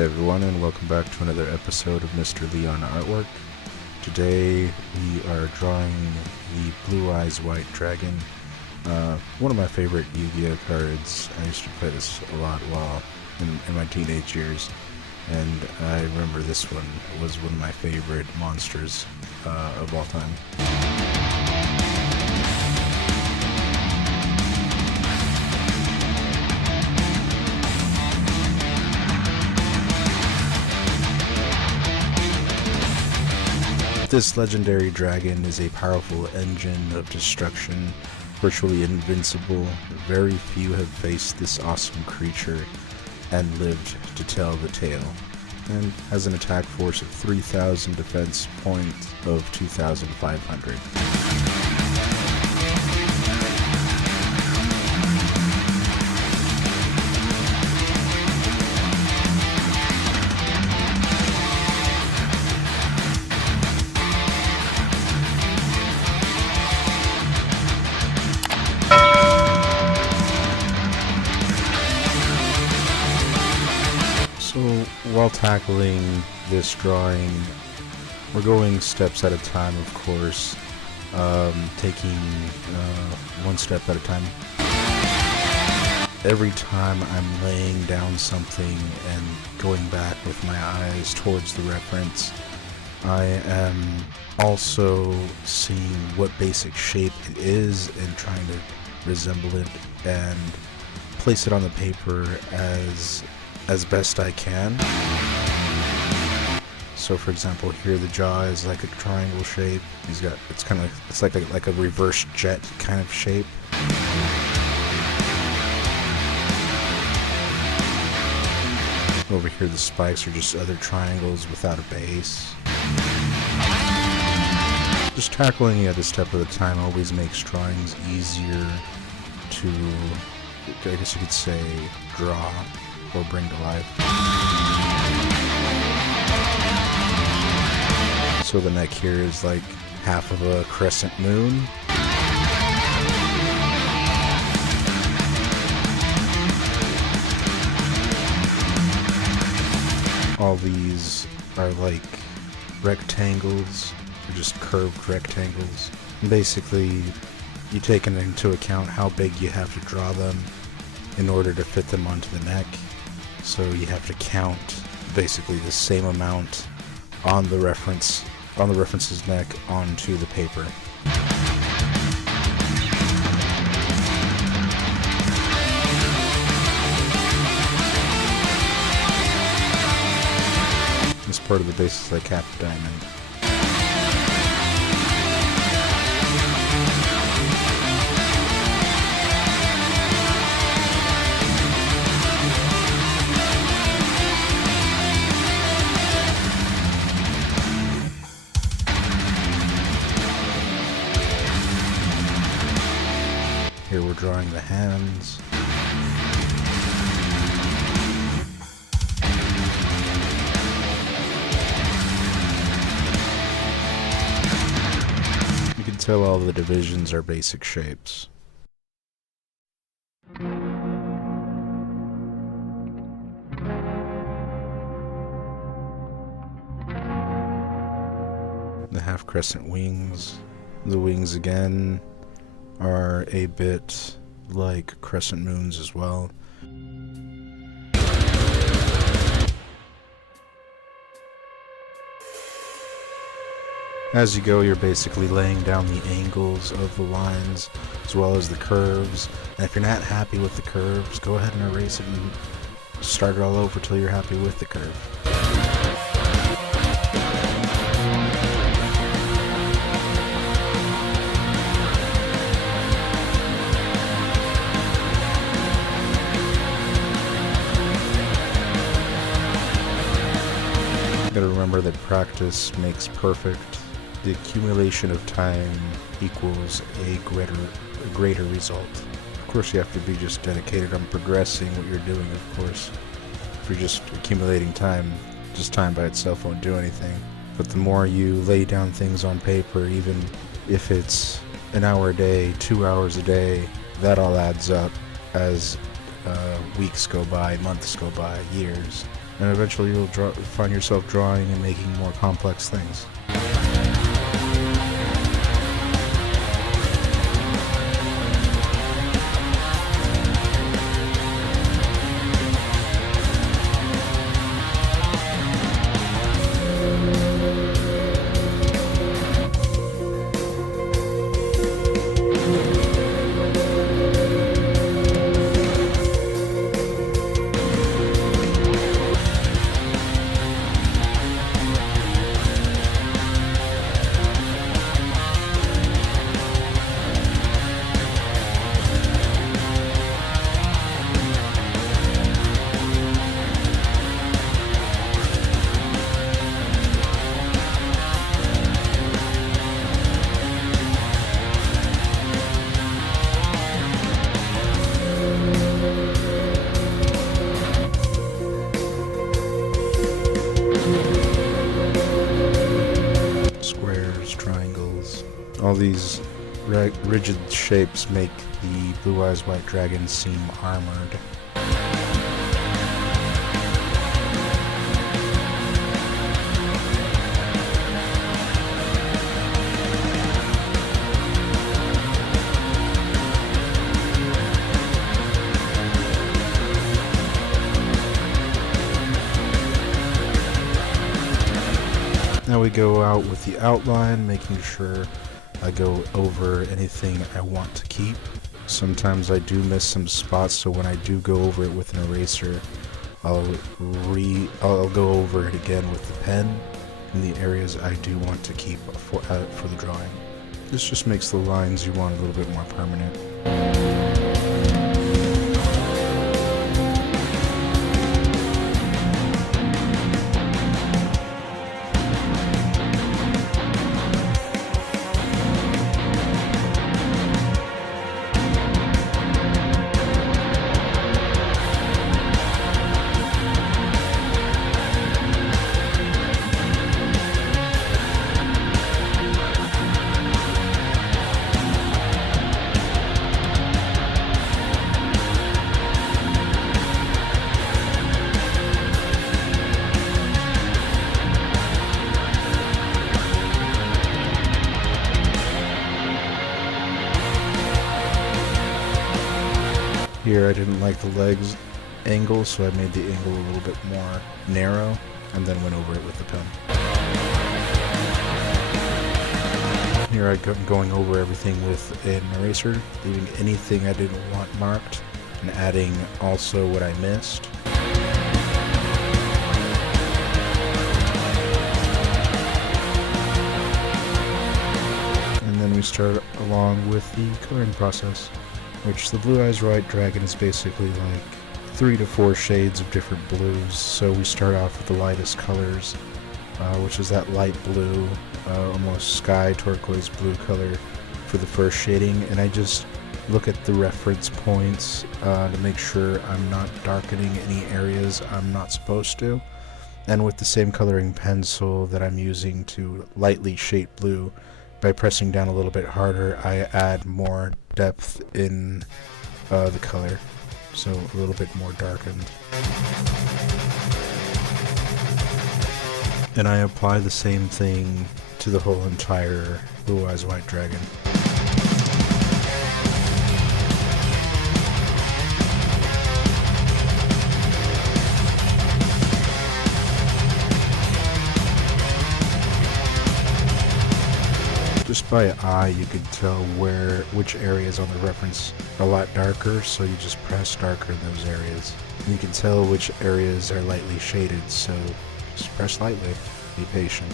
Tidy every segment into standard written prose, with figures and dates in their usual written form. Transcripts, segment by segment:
Hey everyone, and welcome back to another episode of Mr. Leon Artwork. Today we are drawing the blueeyeswhitedragon, one of my favorite Yu-Gi-Oh cards. I used to play this a lot while in my teenage years, and I remember this one was one of my favorite monsters of all time. This legendary dragon is a powerful engine of destruction, virtually invincible. Very few have faced this awesome creature and lived to tell the tale, and has an attack force of 3,000, defense points of 2,500. So, while tackling this drawing, we're going steps at a time, of course, taking one step at a time. Every time I'm laying down something and going back with my eyes towards the reference, I am also seeing what basic shape it is and trying to resemble it and place it on the paper as best I can. So for example, here the jaw is like a triangle shape. It's like a reverse jet kind of shape. Over here the spikes are just other triangles without a base. Just tackling it a step at a time always makes drawings easier to, I guess you could say, draw or bring to life. So the neck here is like half of a crescent moon. All these are like rectangles, or just curved rectangles. And basically, you take into account how big you have to draw them in order to fit them onto the neck. So you have to count basically the same amount on the reference's neck onto the paper. This part of the base is like half a diamond. Here we're drawing the hands. You can tell all the divisions are basic shapes. The half crescent wings. The wings again are a bit like crescent moons as well. As you go, you're basically laying down the angles of the lines as well as the curves, and if you're not happy with the curves, go ahead and erase it and start it all over till you're happy with the curve. Gotta remember that practice makes perfect. The accumulation of time equals a greater result. Of course, you have to be just dedicated on progressing what you're doing, of course. If you're just accumulating time, just time by itself won't do anything. But the more you lay down things on paper, even if it's an hour a day, 2 hours a day, that all adds up as weeks go by, months go by, years. and eventually you'll find yourself drawing and making more complex things. All these rigid shapes make the Blue Eyes White Dragon seem armored. Now we go out with the outline, making sure I go over anything I want to keep. Sometimes I do miss some spots, so when I do go over it with an eraser, I'll go over it again with the pen in the areas I do want to keep for the drawing. This just makes the lines you want a little bit more permanent. Here I didn't like the legs angle, so I made the angle a little bit more narrow and then went over it with the pen. Here I'm going over everything with an eraser, leaving anything I didn't want marked and adding also what I missed. And then we start along with the coloring process, which the Blue Eyes White Dragon is basically like 3 to 4 shades of different blues. So we start off with the lightest colors, which is that light blue, almost sky turquoise blue color for the first shading, and I just look at the reference points to make sure I'm not darkening any areas I'm not supposed to. And with the same coloring pencil that I'm using to lightly shade blue, by pressing down a little bit harder, I add more depth in the color, so a little bit more darkened. And I apply the same thing to the whole entire Blue Eyes White Dragon. Just by eye, you can tell which areas on the reference are a lot darker, so you just press darker in those areas. And you can tell which areas are lightly shaded, so just press lightly. Be patient.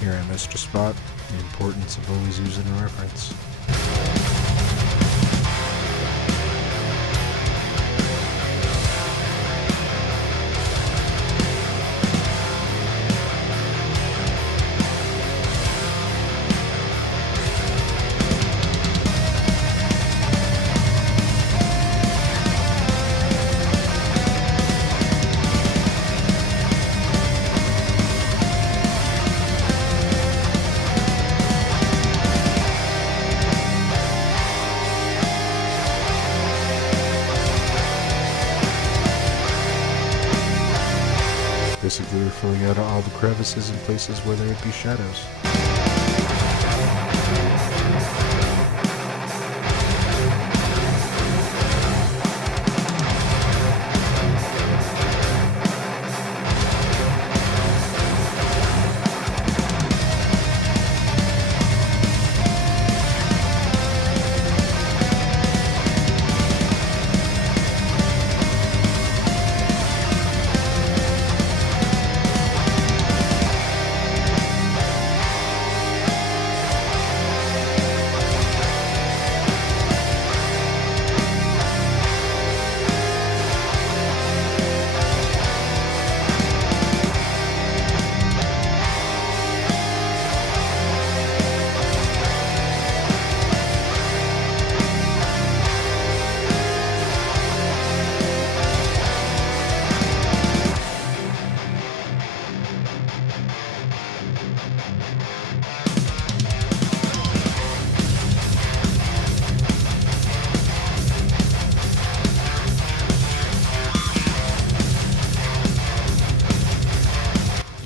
Here I missed a spot. The importance of always using a reference. basically we're filling out all the crevices in places where there would be shadows.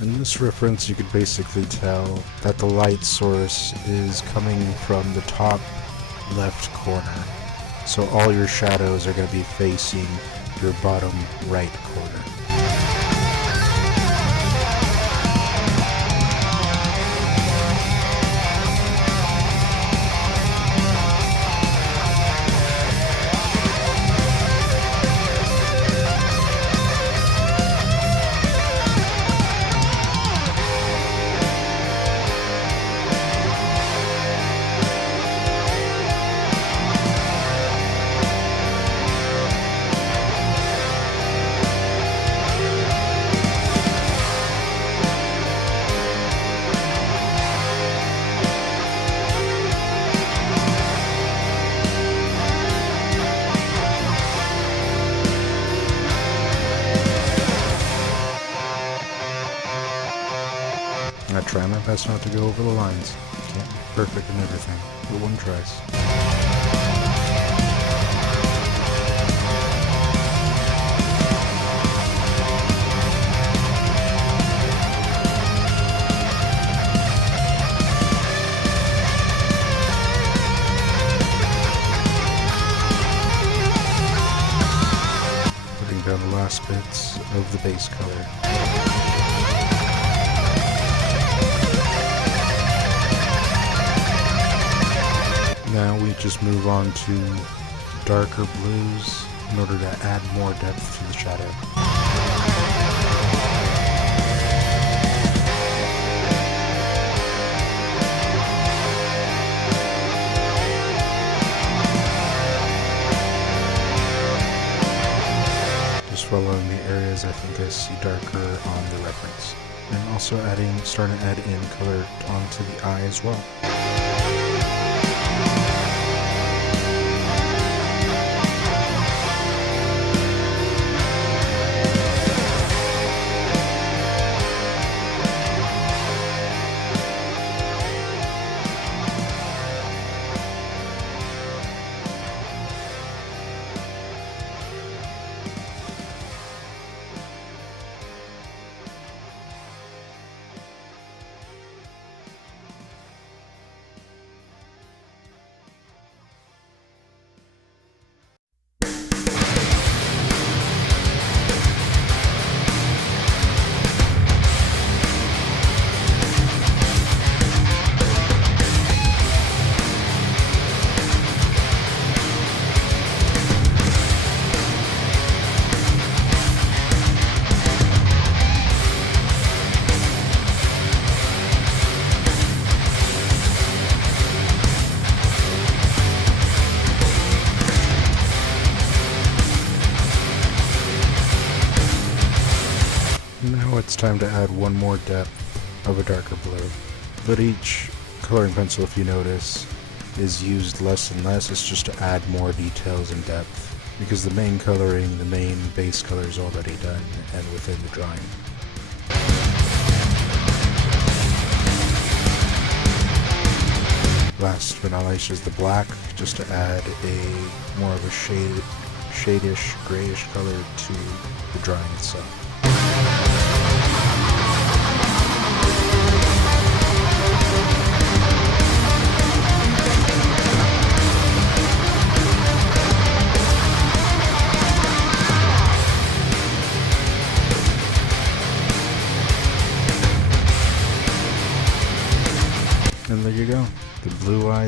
In this reference, you could basically tell that the light source is coming from the top left corner. So all your shadows are going to be facing your bottom right corner. I try my best not to go over the lines. Can't be perfect in everything, but one tries. Putting down the last bits of the base color. Now we just move on to darker blues in order to add more depth to the shadow. Just following the areas I think I see darker on the reference. And also starting to add in color onto the eye as well. Now it's time to add one more depth of a darker blue. But each coloring pencil, if you notice, is used less and less. It's just to add more details and depth, because the main coloring, the main base color is already done and within the drawing. Last but not least is the black, just to add a more of a shadish, grayish color to the drawing itself.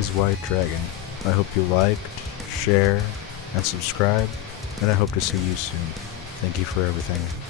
blueeyeswhitedragon. I hope you liked, share, and subscribe, and I hope to see you soon. Thank you for everything.